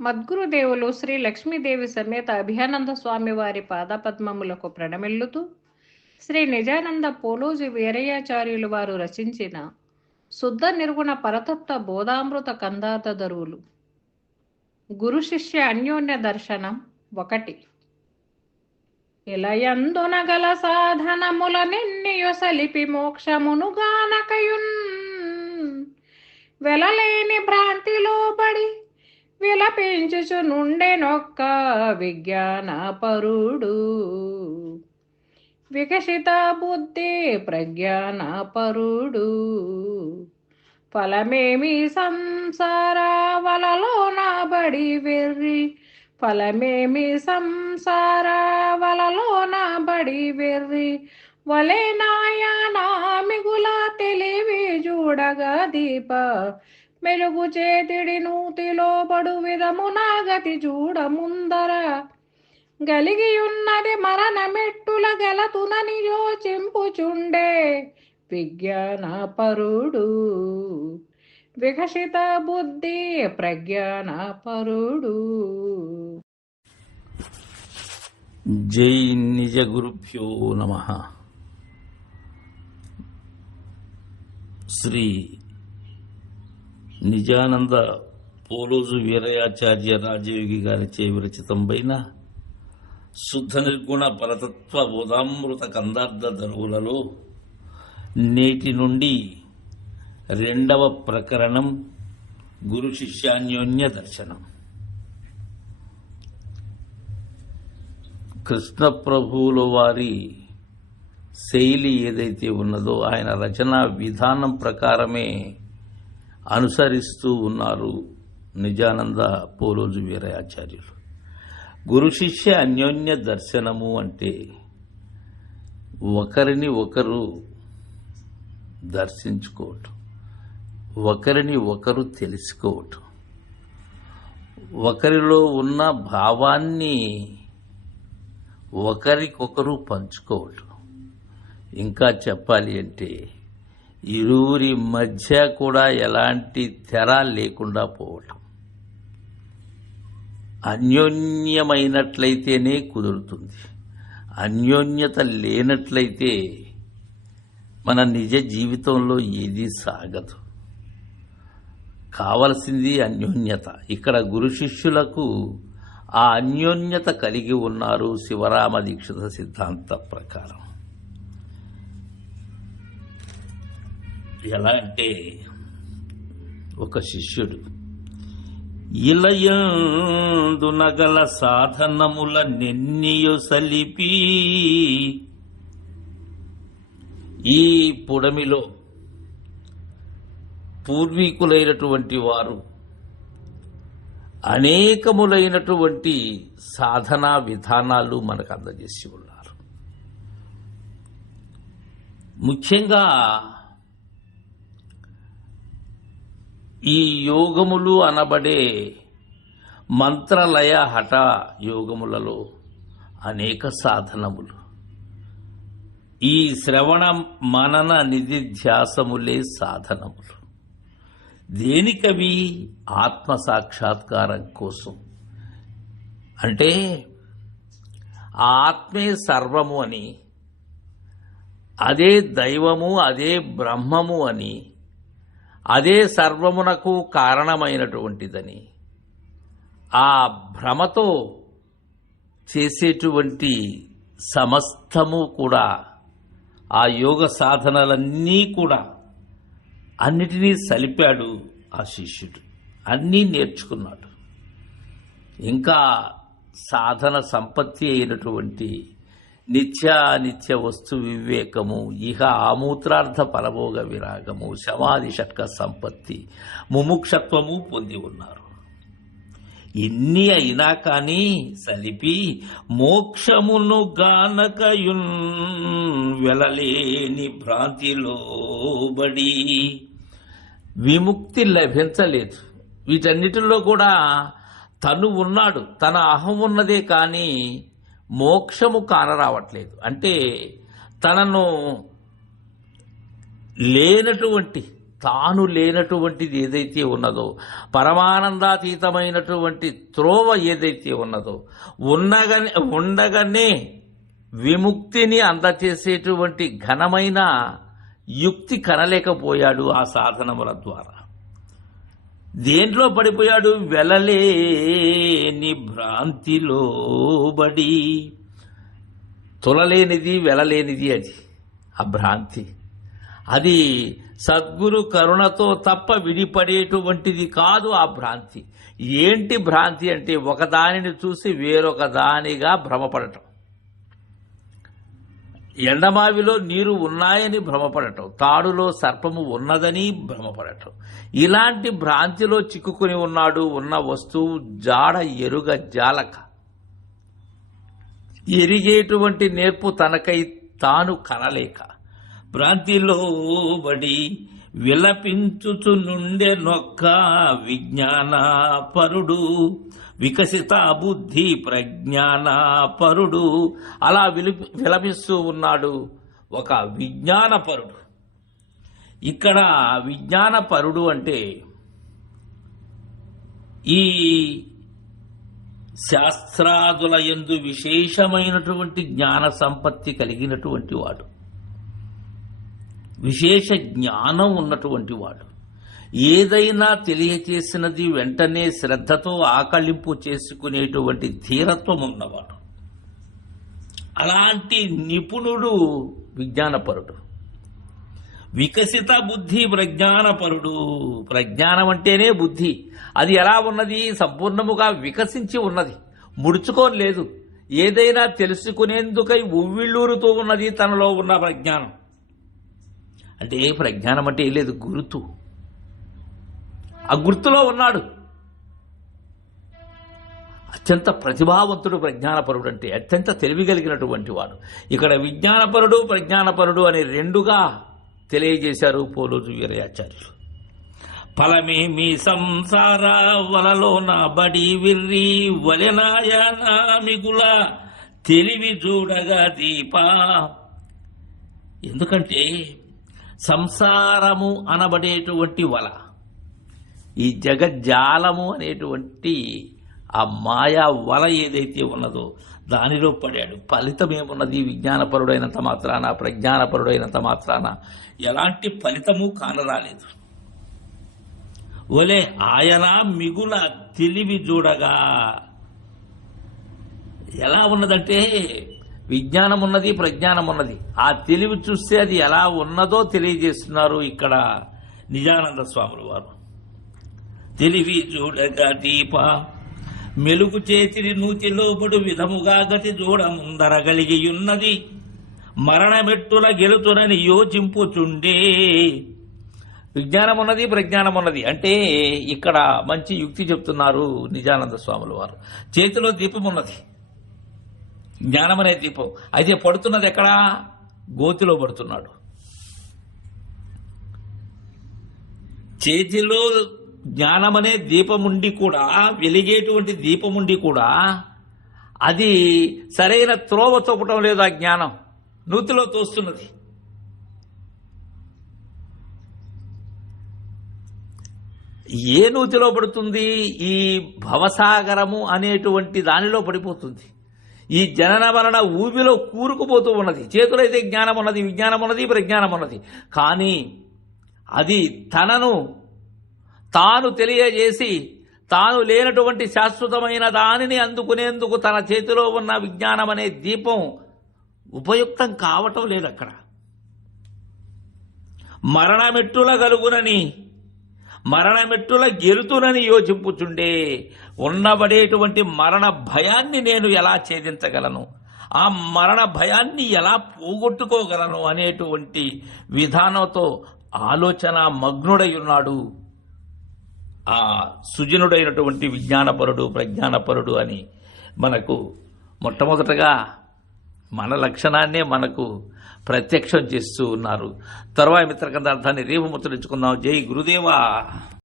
మద్గురుదేవులు శ్రీ లక్ష్మీదేవి సమేత అభియానంద స్వామి వారి పాదపద్మములకు ప్రణమిల్లుతూ శ్రీ నిజానంద పోలోజి వీరయ్యాచార్యులు వారు రచించిన శుద్ధ నిర్గుణ పరతత్వ బోధామృత కందాతదరువులు గురు శిష్య అన్యోన్య దర్శనం ఒకటి. ఇలయందున గల సాధనముల నిన్నయొసలిపి మోక్షమును గానకయున్. వెలలేని భ్రాంతిలో పడి విలపించుచు నుండెనొక్క విజ్ఞాన పరుడు వికసిత బుద్ధి ప్రజ్ఞాన పరుడు ఫలమేమి సంసార వలలో నాబడి వెర్రి? ఫలమేమి సంసార వలలో నాబడి వెర్రి? వలే నాయనా మిగుల తెలివి చూడగా దీప. మెలుగు చేతిడి నూతిలో పడు విధమున గతి చూడ ముందర గలిగి ఉన్నది మరణ మెట్టుల గెలతునని యోచింపుచుండే విజ్ఞాన పరుడు వికసిత బుద్ధి ప్రజ్ఞాన పరుడు జై నిజ గురుభ్యో నమ. శ్రీ నిజానంద పోలోజు వీరయాచార్య రాజయోగి గారిచే విరచితంపైన శుద్ధ నిర్గుణ పరతత్వ బోధామృత కందార్థ దరువులలో నేటి నుండి రెండవ ప్రకరణం గురు శిష్యాన్యోన్య దర్శనం. కృష్ణ ప్రభువుల వారి శైలి ఏదైతే ఉన్నదో ఆయన రచనా విధానం ప్రకారమే అనుసరిస్తూ ఉన్నారు నిజానంద పోలోజు వీరయాచార్యులు. గురు శిష్య అన్యోన్య దర్శనము అంటే ఒకరిని ఒకరు దర్శించుకోవటం ఒకరిని ఒకరు తెలుసుకోవటం. ఒకరిలో ఉన్న భావాన్ని ఒకరికొకరు పంచుకోవటం. ఇంకా చెప్పాలి అంటే ఇరువురి మధ్య కూడా ఎలాంటి తెర లేకుండా పోవటం. అన్యోన్యమైనట్లయితేనే కుదురుతుంది. అన్యోన్యత లేనట్లయితే మన నిజ జీవితంలో ఏది సాగదు. కావలసింది అన్యోన్యత. ఇక్కడ గురు శిష్యులకు ఆ అన్యోన్యత కలిగి ఉన్నారు శివరామ దీక్షిత సిద్ధాంత ప్రకారం. ఎలా అంటే ఒక శిష్యుడు ఇలయందునగల సాధనముల నెన్నియు సలిపి ఈ పుడమిలో పూర్వీకులైనటువంటి వారు అనేకములైనటువంటి సాధనా విధానాలు మనకు అందజేసి ఉన్నారు. ముఖ్యంగా ఈ యోగములు అనబడే మంత్రలయ హఠ యోగములలో అనేక సాధనములు. ఈ శ్రవణ మనన నిధిధ్యాసములే సాధనములు. దేనికవి ఆత్మ సాక్షాత్కారం కోసం? అంటే ఆత్మే సర్వము అని అదే దైవము అదే బ్రహ్మము అని అదే సర్వమునకు కారణమైనటువంటిదని. ఆ భ్రమతో చేసేటువంటి సమస్తము కూడా ఆ యోగ సాధనలన్నీ కూడా అన్నిటినీ సలిపాడు ఆ శిష్యుడు. అన్నీ నేర్చుకున్నాడు. ఇంకా సాధన సంపత్తి అయినటువంటి నిత్యానిత్య వస్తు వివేకము ఇహ ఆమూత్రార్థ పరభోగ విరాగము సమాధి షట్క సంపత్తి ముముక్షత్వము పొంది ఉన్నారు. ఇన్ని అయినా కానీ సలిపి మోక్షమును గానకయున్ వెలలేని భ్రాంతిలోబడి విముక్తి లభించలేదు. వీటన్నిటిలో కూడా తను ఉన్నాడు. తన అహం ఉన్నదే కానీ మోక్షము కానరావట్లేదు. అంటే తనను లేనటువంటి తాను లేనటువంటిది ఏదైతే ఉన్నదో పరమానందాతీతమైనటువంటి త్రోవ ఏదైతే ఉన్నదో ఉన్నగనే ఉండగానే విముక్తిని అందచేసేటువంటి ఘనమైన యుక్తి కనలేకపోయాడు ఆ సాధనముల ద్వారా. దేంట్లో పడిపోయాడు వెలలేని భ్రాంతిలో బడి తొలలేనిది వెలలేనిది అది ఆ భ్రాంతి. అది సద్గురు కరుణతో తప్ప విడిపడేటువంటిది కాదు ఆ భ్రాంతి. ఏంటి భ్రాంతి అంటే ఒకదానిని చూసి వేరొక దానిగా భ్రమపడటం. ఎండమావిలో నీరు ఉన్నాయని భ్రమపడటం తాడులో సర్పము ఉన్నదని భ్రమపడటం. ఇలాంటి భ్రాంతిలో చిక్కుకుని ఉన్నాడు ఉన్న వస్తువు జాడ ఎరుగ జాలక. ఎరిగేటువంటి నేర్పు తనకై తాను కనలేక. భ్రాంతిలో బడి విలపించుచు నుండే నొక్క విజ్ఞాన పరుడు వికసిత బుద్ధి ప్రజ్ఞాన పరుడు అలా విలిపి విలపిస్తూ ఉన్నాడు ఒక విజ్ఞానపరుడు. ఇక్కడ విజ్ఞానపరుడు అంటే ఈ శాస్త్రాదుల యందు విశేషమైనటువంటి జ్ఞాన సంపత్తి కలిగినటువంటి వాడు. విశేష జ్ఞానం ఉన్నటువంటి వాడు. ఏదైనా తెలియచేసినది వెంటనే శ్రద్ధతో ఆకళింపు చేసుకునేటువంటి ధీరత్వం ఉన్నవాడు. అలాంటి నిపుణుడు విజ్ఞానపరుడు. వికసిత బుద్ధి ప్రజ్ఞానపరుడు. ప్రజ్ఞానం అంటేనే బుద్ధి. అది ఎలా ఉన్నది? సంపూర్ణముగా వికసించి ఉన్నది. ముడుచుకోని లేదు ఏదైనా తెలుసుకునేందుకై ఉవ్విళ్ళూరుతూ ఉన్నది తనలో ఉన్న ప్రజ్ఞానం. అంటే ప్రజ్ఞానం అంటే ఏం లేదు? గురుతు. ఆ గుర్తులో ఉన్నాడు. అత్యంత ప్రతిభావంతుడు ప్రజ్ఞానపరుడు అంటే అత్యంత తెలివిగలిగినటువంటి వాడు. ఇక్కడ విజ్ఞానపరుడు ప్రజ్ఞానపరుడు అనే రెండుగా తెలియజేశారు పోలూరు వీరయాచార్యులు. ఫలమేమి సంసార నా బడి విర్రి వలెనాయన మిగుల తెలివి చూడగా దీపా. ఎందుకంటే సంసారము అనబడేటువంటి వల. ఈ జగజ్జాలము అనేటువంటి ఆ మాయా వల ఏదైతే ఉన్నదో దానిలో పడాడు. ఫలితం ఏమున్నది? విజ్ఞానపరుడైనంత మాత్రాన ప్రజ్ఞానపరుడైనంత మాత్రాన ఎలాంటి ఫలితము కానరాలేదు. ఒలే ఆయన మిగుల తెలివి చూడగా ఎలా ఉన్నదంటే విజ్ఞానం ఉన్నది ప్రజ్ఞానం ఉన్నది ఆ తెలివి చూస్తే అది ఎలా ఉన్నదో తెలియజేస్తున్నారు ఇక్కడ నిజానంద స్వాములు వారు. తెలివి చూడగా దీప. మెలుగు చేతిని నూతిలోబడు విధముగా గతి చూడ ముందరగలిగి ఉన్నది మరణమెట్టుల గెలుతునని యోచింపుచుండే. విజ్ఞానం ఉన్నది ప్రజ్ఞానం ఉన్నది అంటే ఇక్కడ మంచి యుక్తి చెప్తున్నారు నిజానంద స్వాముల వారు. చేతిలో దీపం ఉన్నది జ్ఞానం అనే దీపం. అయితే పడుతున్నది ఎక్కడా? గోతిలో పడుతున్నాడు. చేతిలో జ్ఞానమనే దీపముండి కూడా వెలిగేటువంటి దీపముండి కూడా అది సరైన త్రోవ చూపటం లేదు ఆ జ్ఞానం. నూతిలో తోస్తున్నది. ఏ నూతిలో పడుతుంది? ఈ భవసాగరము అనేటువంటి దానిలో పడిపోతుంది. ఈ జనన మరణ ఊబిలో కూరుకుపోతూ ఉన్నది. చేతులైతే జ్ఞానం ఉన్నది విజ్ఞానం ఉన్నది ప్రజ్ఞానం ఉన్నది కానీ అది తనను తాను తెలియజేసి తాను లేనటువంటి శాశ్వతమైన దానిని అందుకునేందుకు తన చేతిలో ఉన్న విజ్ఞానం అనే దీపం ఉపయుక్తం కావటం లేదు అక్కడ మరణమెట్టుల గలుగునని మరణమెట్టుల గెలుతునని యోచింపుచుండే ఉన్నబడేటువంటి మరణ భయాన్ని నేను ఎలా ఛేదించగలను? ఆ మరణ భయాన్ని ఎలా పోగొట్టుకోగలను అనేటువంటి విధానంతో ఆలోచన మగ్నుడై ఉన్నాడు ఆ సుజనుడైనటువంటి విజ్ఞానపరుడు ప్రజ్ఞానపరుడు అని మనకు మొట్టమొదటగా మన లక్షణాన్నే మనకు ప్రత్యక్షం చేస్తూ ఉన్నారు. తరువాయి మిత్రకందార్థాన్ని రేపు ముచ్చరించుకుందాం జై గురుదేవా!